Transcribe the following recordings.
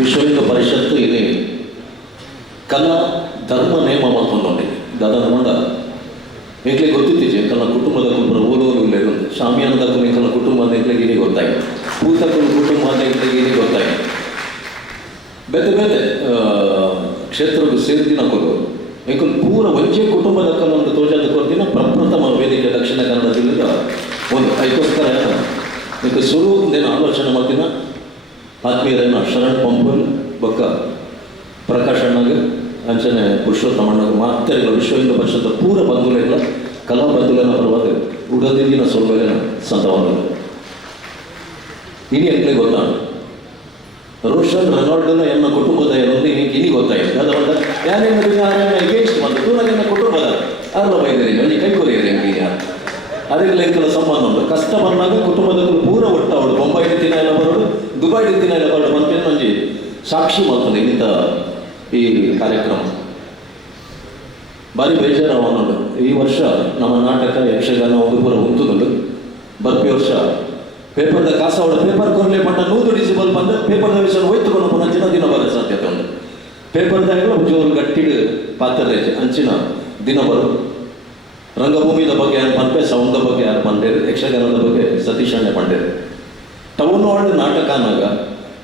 ವಿಶ್ವ ಹಿಂದೂ ಪರಿಷತ್ತು ಇಲ್ಲಿ ಕಲಾ ಧರ್ಮ ನೇಮ ಮಾಡ್ಕೊಂಡೊಂಡಿ ದಾದ ಮಂಡ ಎಂಕ್ಲೆ ಗೊತ್ತಿತ್ತೀಜೆ ಕಲ ಕುಟುಂಬದ ಕುಂಬರ ಓದೋರು ಇಲ್ಲ ಶಾಮಿಯಾನದ ಕಲ ಕುಟುಂಬ ಅಂತ ಎಂಕ್ಲೆಗೆ ಏನೇ ಗೊತ್ತಾಯಿ ಪೂತಕಲ ಕುಟುಂಬ ಅಂತ ಎಂಕ್ಲೆಗೆ ಏನೇ ಗೊತ್ತಾಯಿ ಬೇತೆ ಬೇತೆ ಕ್ಷೇತ್ರಕ್ಕೆ ಸೇರಿದಿನ ಕೊಡು ಎಂಕಲ್ ಪೂರ ವಂಚೆ ಕುಟುಂಬದ ಕಲ್ಲೊಂದು ತೋಜಾದ ಕೊಡ್ತಿನ ಪ್ರಪ್ರಥಮ ವೇದಿಕೆ ದಕ್ಷಿಣ ಕನ್ನಡ ಜಿಲ್ಲೆದ ಒಂದು ಅದಕ್ಕೋಸ್ಕರ ಈಗ ಶುರುವಿನ ಆಲೋಚನೆ ಮಾಡ್ತೀನ ಆತ್ಮೀಯರನ್ನ ಶರಣ್ ಪಂಪಲ್ ಬೊಕ್ಕ ಪ್ರಕಾಶ್ ಅಣ್ಣಗೆ ಅಂಚನೆ ಪುರುಷೋತ್ತಮಣ್ಣಗೆ ಮಾತೆರೆಗಳ ವಿಶ್ವ ಹಿಂದೂ ಪರಿಷತ್ ಪೂರ ಬಂಧುಲೆಗಳ ಕಲಾ ಬಂಧುಲನ ಪರವಾದ ಉಡದಿನ ಸೊಲ್ಬೆನ ಸಂತವನ್ನ ಇನಿ ಎಂಕ್ಲೆ ಗೊತ್ತಾಣ ರೋಷನ್ ರೆನಾಲ್ಡನ ಎನ್ನ ಕುಟುಂಬದ ಏನೊಂದು ಇನಿ ಗೊತ್ತಾಯಿತು ಅದರಿಂದ ಯಾರೇನು ಅಗೇನ್ಸ್ಟ್ ಬಂದು ತೂನಗೆನ್ನ ಕುಟುಂಬದ ಅರ್ಲ ಬೈದರಿ ಅಲ್ಲಿ ಕೈಗೊರಿಯರಿ ಅಂಗೀಯ ಅದಕ್ಕೆಲ್ಲ ಇಂಕಲ ಸಂಬಂಧ ಉಂಟು ಕಷ್ಟ ಬಂದಾಗ ಕುಟುಂಬದ ಪೂರ ಒಟ್ಟ ಅವಳು ಬೊಂಬೈ ದಿನ ಎಲ್ಲ ಬರೋದು ದುಬೈ ದಿನ ಎಲ್ಲ ಬರೋದು ಬಂತೇನು ನಂಜಿ ಸಾಕ್ಷಿ ಮಾಡ್ತಾನೆ ಇನ್ನಿತ ಈ ಕಾರ್ಯಕ್ರಮ ಭಾರಿ ಬೇಜಾರು ಅವನುಂಟು ಈ ವರ್ಷ ನಮ್ಮ ನಾಟಕ ಯಕ್ಷಗಾನ ಒಂದು ಪೂರ ಉಂಟುದುಂಟು ಬರ್ಪಿ ವರ್ಷ ಪೇಪರ್ದ ಕಾಸ ಅವಳ ಪೇಪರ್ ಕೊರಲೆ ಮಟ್ಟ 100 ಡಿಸಿಬಲ್ ಬಂದ ಪೇಪರ್ದ ವಿಷಯ ಹೋಯ್ತುಕೊಂಡು ಪುನಃ ದಿನ ಬರೋ ಸಾಧ್ಯತೆ ಉಂಟು ಪೇಪರ್ದಾಗ ಜೋರು ಗಟ್ಟಿಗೆ ಪಾತ್ರ ಅಂಚಿನ ದಿನ ಬರು ರಂಗಭೂಮಿದ ಬಗ್ಗೆ ಯಾರು ಪಂಪೆ ಸೌಂದ ಬಗ್ಗೆ ಯಾರು ಬಂದೇರು ಯಕ್ಷಗಾನದ ಬಗ್ಗೆ ಸತೀಶ್ ಅಣ್ಣೆ ಬಂದೇರು ಟೌನ್ ಹಾಲ್ಡ್ ನಾಟಕ ಅನ್ನಾಗ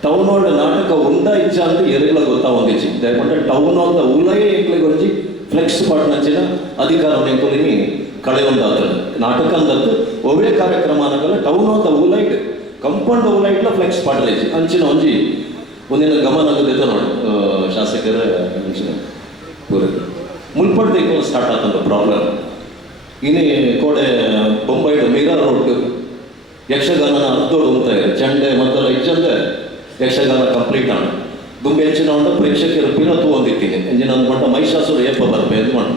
ಟೌನ್ ಹಾಲ್ಡ್ ನಾಟಕ ಉಂಡ ಇಚ್ಛ ಅಂತ ಎರೆಗಳ ಗೊತ್ತಾ ಒಂದಿಚ್ಚಿ ದಯಪಟ್ಟ ಟೌನ್ ಹಾಲ್ದ ಉಲಯೇ ಎಂಕ್ಲೆ ಗೊಜ್ಜಿ ಫ್ಲೆಕ್ಸ್ ಪಾಟ್ ನಂಚಿನ ಅಧಿಕಾರವನ್ನು ಎಂಕೊಲಿನಿ ಕಳೆಯೊಂದಾದ ನಾಟಕ ಅಂದದ್ದು ಒಳ್ಳೆ ಕಾರ್ಯಕ್ರಮ ಅನ್ನಗಲ್ಲ ಟೌನ್ ಹಾಲ್ದ ಉಲೈಟ್ ಕಂಪೌಂಡ್ ಉಲೈಟ್ಲ ಫ್ಲೆಕ್ಸ್ ಪಾಟ್ಲೇಜಿ ಅಂಚಿನ ಒಂಜಿ ಒಂದಿನ ಗಮನ ಆಗದಿದ್ದ ನೋಡಿ ಶಾಸಕರ ಅಂಚಿನ ಪೂರ ಮುಲ್ಪಡ್ದ ಸ್ಟಾರ್ಟ್ ಆತಂತ ಪ್ರಾಬ್ಲಮ್ ಇನ್ನು ಕೋಡೆ ಬೊಂಬೈಡ್ ಮೀರಾ ರೋಡ್ ಯಕ್ಷಗಾನ ಅರ್ಧೋಡು ಅಂತಾರೆ ಚಂಡೆ ಮದ್ದಲ ಇಜ್ಜಂದೆ ಯಕ್ಷಗಾನ ಕಂಪ್ಲೀಟ್ ಆಣ ದುಂಬೆ ಹೆಚ್ಚಿನ ಉಂಡ ಪ್ರೇಕ್ಷಕರು ಪಿರತು ಒಂದಿತ್ತೀನಿ ಎಂಜಿನ ಅಂದ್ಮಟ್ಟ ಮಹಿಷಾಸುರ ಏಪ ಬರ್ಪೆ ಅದು ಮಾಡು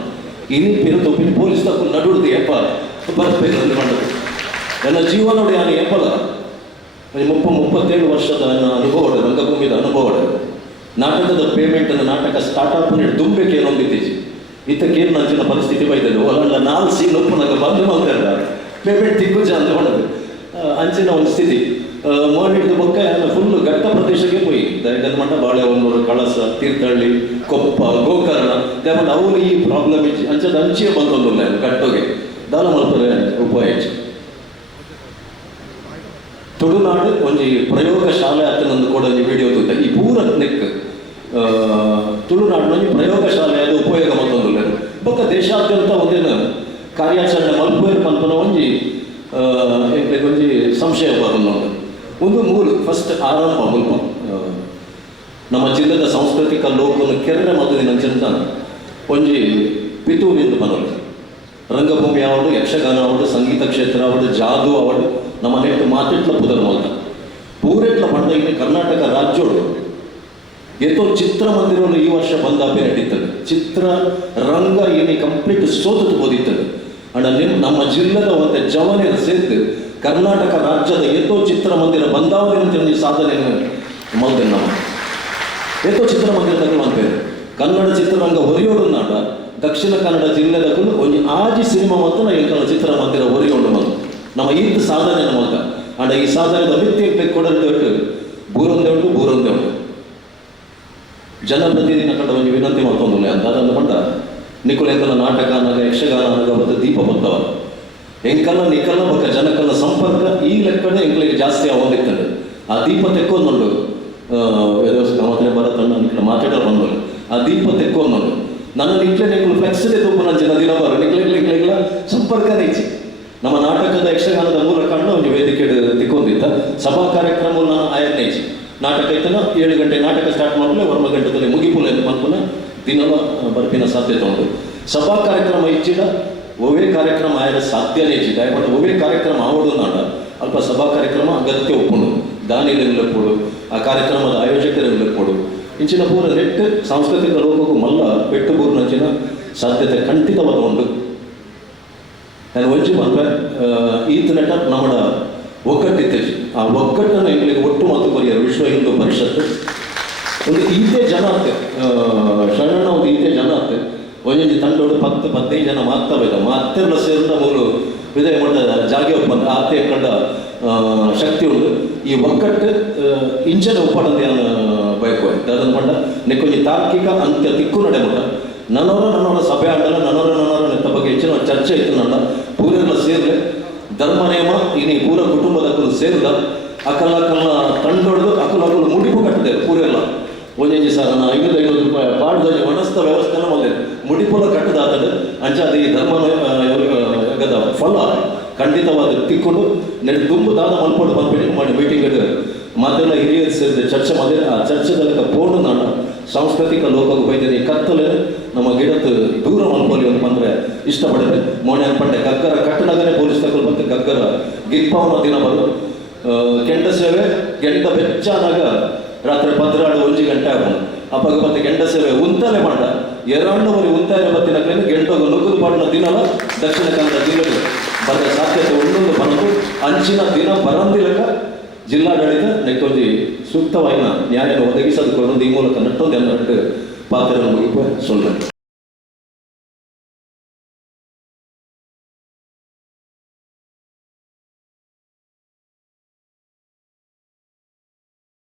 ಇನ್ನು ಪಿರತು ಪಿನ್ ಪೊಲೀಸ್ ತಕ್ಕ ನಡುಡ್ದು ಏಪ ಬರ್ಪೆ ಅದು ಮಾಡೋದು ನನ್ನ ಜೀವನೋಡು ಯಾನು ಏಪಲ್ಲ 37 ವರ್ಷದ ಅನುಭವ ರಂಗಭೂಮಿದ ಅನುಭವ ನಾಟಕದ ಪೇಮೆಂಟ್ ನಾಟಕ ಸ್ಟಾರ್ಟ್ಅಪ್ ದುಂಬೆಗೆ ಏನೊಂದಿತ್ತೀಜಿ ಇತ್ತಕ್ಕೇನು ನಂಚಿನ ಪರಿಸ್ಥಿತಿ ಬೈದದ್ದು ಒಲ್ಲ 4 ಸೀನ್ ಒಪ್ಪನಾಗ ಬಂದು ಮಾಡ್ತಾರೆ ಪೇಮೆಂಟ್ ದಿಗ್ಗುಜ ಅಂತ ಮಾಡೋದು ಅಂಚಿನ ಒಂದು ಸ್ಥಿತಿ ಮೋಡಿದ ಬೊಕ್ಕ ಫುಲ್ ಘಟ್ಟ ಪ್ರದೇಶಕ್ಕೆ ಹೋಗಿ ದಯಗದ ಮಟ್ಟ ಬಾಳೆಹೊನ್ನೂರು ಕಳಸ ತೀರ್ಥಹಳ್ಳಿ ಕೊಪ್ಪ ಗೋಕರ್ಣ ದಯಮಾಡಿ ಅವರು ಈ ಪ್ರಾಬ್ಲಮ್ ಇಚ್ಚಿ ಅಂಚದ ಅಂಚಿಗೆ ಬಂದೊಂದಿಲ್ಲ ಘಟ್ಟೋಗೆ ದಾನ ಮಲ್ಪರೆ ಉಪಾಯ ಹೆಚ್ಚು ತುಳುನಾಡು ಒಂದು ಪ್ರಯೋಗ ಶಾಲೆ ಆತನೊಂದು ಕೂಡ ಒಂದು ವಿಡಿಯೋ ತೂತ ಈ ಪೂರ ನೆಕ್ ತುಳುನಾಡಿನಲ್ಲಿ ಪ್ರಯೋಗ ಶಾಲೆಯಾದ ಉಪಯೋಗ ಮತ್ತೊಂದಿಲ್ಲ ಬೊಕ್ಕ ದೇಶಾದ್ಯಂತ ಒಂದೇನು ಕಾರ್ಯಾಚರಣೆ ಮಲ್ಪೇರು ಪಂಪನ ಒಂಜಿ ಒಂಜಿ ಸಂಶಯ ಬರೋದು ಒಂದು ಮೂರು ಫಸ್ಟ್ ಆರಂಭ ಮುಲ್ಪ ನಮ್ಮ ಜಿಲ್ಲೆದ ಸಾಂಸ್ಕೃತಿಕ ಲೋಕವನ್ನು ಕೆರೆ ಮದುವಿನ ಚಂದ ಒಂಜಿ ಪಿತೂರಿಂದ ಬರೋದು ರಂಗಭೂಮಿ ಆವಡು ಯಕ್ಷಗಾನ ಆವಡು ಸಂಗೀತ ಕ್ಷೇತ್ರ ಆವಡು ಜಾದು ಆವಡು ನಮ್ಮ ನೆಟ್ಟು ಮಾತಿಟ್ಲ ಪುದರ್ ಮೊತ್ತ ಪೂರೆಟ್ಲ ಪಂಡ ಇಲ್ಲಿ ಕರ್ನಾಟಕ ರಾಜ್ಯೋಡು ಎತ್ತೋ ಚಿತ್ರಮಂದಿರವನ್ನು ಈ ವರ್ಷ ಬಂದಾಪೆ ನಡೀತದೆ ಚಿತ್ರ ರಂಗ ಏನಿ ಕಂಪ್ಲೀಟ್ ಸೋತು ಓದಿತ್ತದೆ ಅಂಡ ನಮ್ಮ ಜಿಲ್ಲೆದ ಒಂದು ಜವನ ಸೇರಿದು ಕರ್ನಾಟಕ ರಾಜ್ಯದ ಎತ್ತೋ ಚಿತ್ರಮಂದಿರ ಬಂದಾವಣೆ ಸಾಧನೆಯನ್ನು ಮಲ್ದೆ ನಮ್ಮ ಎತ್ತೋ ಚಿತ್ರಮಂದಿರದಲ್ಲಿ ಅಂತೇವೆ ಕನ್ನಡ ಚಿತ್ರರಂಗ ಹೊರಿಯೋಡು ನಾಡ ದಕ್ಷಿಣ ಕನ್ನಡ ಜಿಲ್ಲೆದಕ್ಕೂ ಒಂದು ಆಜಿ ಸಿನಿಮಾ ಮತ್ತು ಎಂಕಲ ಚಿತ್ರಮಂದಿರ ಹೊರಿಯೋಡು ಬಂದು ನಮ್ಮ ಈತ ಸಾಧನೆ ಮಲ್ತ ಅಂಡ ಈ ಸಾಧನೆದ ಮಿತ್ಯ ಕೊಡೋದು ಬೂರೊಂದೇ ಉಂಟು ಜನಪ್ರತಿನಿಧಿನ ಕಂಡ ಒಂದು ವಿನಂತಿ ಮಾಡ್ತೊಂದಿಲ್ಲ ಅಂತ ಅದನ್ನು ಬಂದ ನಿಖುಲ್ ಎಂಕಲ ನಾಟಕ ಅನ್ನಗ ಯಕ್ಷಗಾನ ಅನ್ನಗ ಮತ್ತು ದೀಪ ಬಂದವ ಎಂಕಲ್ಲ ನಿಖಲ್ಲ ಬಕ್ಕ ಜನಕಲ್ಲ ಸಂಪರ್ಕ ಈ ಲೆಕ್ಕನೆ ಎಂಕಲಿಗೆ ಜಾಸ್ತಿ ಆಗೋದಿರ್ತದೆ ಆ ದೀಪ ತೆಕ್ಕೊಂದು ಮಾತ್ರ ಬರತ್ತಣ್ಣ ನಿಖಲ ಮಾತಾಡೋ ಬಂದಳು ಆ ದೀಪ ತೆಕ್ಕೊಂದು ನನ್ನ ನಿಖಲೆ ಫ್ಲೆಕ್ಸಿದೆ ತುಂಬ ನನ್ನ ಜನ ದಿನ ಬರೋ ನಿಖಲೆಗಳ ಸಂಪರ್ಕನೇ ಇಚ್ಚಿ ನಮ್ಮ ನಾಟಕದ ಯಕ್ಷಗಾನದ ಮೂಲಕ ಒಂದು ವೇದಿಕೆ ತಿಕ್ಕೊಂದಿತ್ತ ಸಭಾ ಕಾರ್ಯಕ್ರಮವನ್ನು ಆಯತ್ನ ಇಚ್ಚಿ ನಾಟಕ ಇತ್ತನ 7 ಗಂಟೆ ನಾಟಕ ಸ್ಟಾರ್ಟ್ ಮಾಡಲೇ 1 ಗಂಟೆದಲ್ಲಿ ಮುಗಿಪುಲ ಎಂದು ಮಲ್ಪನ ದಿನವ ಬರ್ಪಿನ ಸಾಧ್ಯತೆ ಉಂಟು ಸಭಾ ಕಾರ್ಯಕ್ರಮ ಇಚ್ಚಿದ ಒವೇ ಕಾರ್ಯಕ್ರಮ ಆಯ್ದ ಸಾಧ್ಯನೇ ಇಚ್ಚಿ ದಯಮಾಡಿ ಒವೇ ಕಾರ್ಯಕ್ರಮ ಆವಡು ನಾಡ ಅಲ್ಪ ಸಭಾ ಕಾರ್ಯಕ್ರಮ ಅಗತ್ಯ ಒಪ್ಪುಂಡು ದಾನಿಲೆಲ್ಲಪ್ಪೋಡು ಆ ಕಾರ್ಯಕ್ರಮದ ಆಯೋಜಕರೆಲ್ಲಪ್ಪೋಡು ಇಂಚಿನ ಪೂರ ನೆಟ್ಟು ಸಾಂಸ್ಕೃತಿಕ ಲೋಕಕ್ಕೂ ಮಲ್ಲ ಪೆಟ್ಟು ಬೂರ್ನಂಚಿನ ಸಾಧ್ಯತೆ ಖಂಡಿತವಾದ ಉಂಟು ನಾನು ಒಂಚು ಮಲ್ಪೆ ಈತ ನೆಟ್ಟ ನಮ್ಮ ಒಗ್ಗಟ್ಟಿತ್ತೇಜಿ ಆ ಒಗ್ಗಟ್ಟನ್ನು ಎಂಗಳಿಗೆ ಒಟ್ಟು ಮಾತು ಬರೆಯರು ವಿಶ್ವ ಹಿಂದೂ ಪರಿಷತ್ತು ಒಂದು ಈತೆ ಜನ ಆಗುತ್ತೆ ಶರಣ ಒಂದು ಈತೆ ಜನ ಆಗುತ್ತೆ ಒಂದೊಂದು ತಂಡೋಡು 10-15 ಜನ ಮಾತಾವಿಲ್ಲ ಮಾತೆಲ್ಲ ಸೇರಿದ ಮೂರು ವಿಧೇಯ ಮಟ್ಟದ ಜಾಗೆ ಒಪ್ಪಂದ ಆತೆ ಕಂಡ ಶಕ್ತಿ ಉಂಟು ಈ ಒಗ್ಗಟ್ಟು ಇಂಚನೆ ಒಪ್ಪಡಂತೆ ಬಯಕುವೆ ಅದನ್ನು ಪಂಡ ನೆಕ್ಕೊಂಜಿ ತಾರ್ಕಿಕ ಅಂತ್ಯ ತಿಕ್ಕು ನಡೆಮುಟ ನನ್ನವರ ಸಭೆ ಆಡಲ್ಲ ನನ್ನವರ ನೆತ್ತ ಬಗ್ಗೆ ಹೆಚ್ಚಿನ ಚರ್ಚೆ ಇತ್ತು ನನ್ನ ಪೂರೆಲ್ಲ ಸೇರ್ಲೆ ಧರ್ಮ ನೇಮ ಇನಿ ಪೂರ ಕುಟುಂಬದ ಸೇರಿದ ಅಕಲ್ಲ ತಂಡೊಡ್ದು ಅಕಲು ಮುಡಿಪು ಕಟ್ಟಿದೆ ಪೂರೆಲ್ಲ ಒಂಜಿ ಸರ್ 500 ರೂಪಾಯಿ ಪಾಡ್ದ ಮನಸ್ಥ ವ್ಯವಸ್ಥೆನ ಬಂದಿದೆ ಮುಡಿಪುಲ ಕಟ್ಟದಾತದೆ ಅಂಚಾದ ಈ ಧರ್ಮ ಫಲ ಖಂಡಿತವಾದ ತಿಕ್ಕೊಂಡು ನೆಟ್ಟು ತುಂಬು ದಾದ ಮಲ್ಪೊಂಡು ಬಂದ್ಬಿಟ್ಟು ಮಾಡಿ ಮೀಟಿಂಗ್ ಮಾತೆಲ್ಲ ಹಿರಿಯರು ಸೇರಿದೆ ಚರ್ಚೆ ಮಾಡಿದ್ರೆ ಆ ಚರ್ಚೆದಲ್ಲ ಪೋಣು ನಾನು ಸಾಂಸ್ಕೃತಿಕ ಲೋಕಕ್ಕೆ ಬೈದಿದೆ ಈ ಕತ್ತಲೆ ನಮ್ಮ ಗಿಡತ್ತು ದೂರ ಮಲ್ಪೊಲಿ ಅಂತ ಬಂದರೆ ಇಷ್ಟಪಡಿದೆ ಮೋಣೆ ಅನ್ಪಂಡೆ ಗಗ್ಗರ ಕಟ್ಟಣಗನೇ ಪೊಲೀಸ್ ತಗೊಂಡು ಬಂದು ಗಗ್ಗರ ಗಿಪ್ಪವನ ದಿನ ಬರು ಕೆಂಡ ಸೇವೆ ಗೆಂಡ ಬೆಚ್ಚಾದಾಗ ರಾತ್ರಿ 12 ಗಂಟೆ ಆಗೋದು ಅಪ್ಪಾಗ ಮತ್ತೆ ಗೆಂಡ ಸೇವೆ ಉಂತಲೆ ಮಾಡ 2 ಉಂತಾಲೆ ಬತ್ತಿನ ಗೆಂಟೋಗ ನುಗ್ಗಲು ಮಾಡಿದ ದಿನಲ್ಲ ದಕ್ಷಿಣ ಕನ್ನಡ ಜಿಲ್ಲೆಗೆ ಬರದ ಸಾಧ್ಯತೆ ಒಂದೊಂದು ಬಂದು ಅಂಚಿನ ದಿನ ಬರಂದಿರಕ ಜಿಲ್ಲಾಡಳಿತ ನೆಕ್ಕೊಂದು ಸೂಕ್ತವಾದ ನ್ಯಾಯ ಒದಗಿಸೋದಕ್ಕೆ ಈ ಮೂಲಕ ನಟ್ಟೊಂದು ಪಾತ್ರ ಮುಗಿಪ ಸೊಲ್ಲ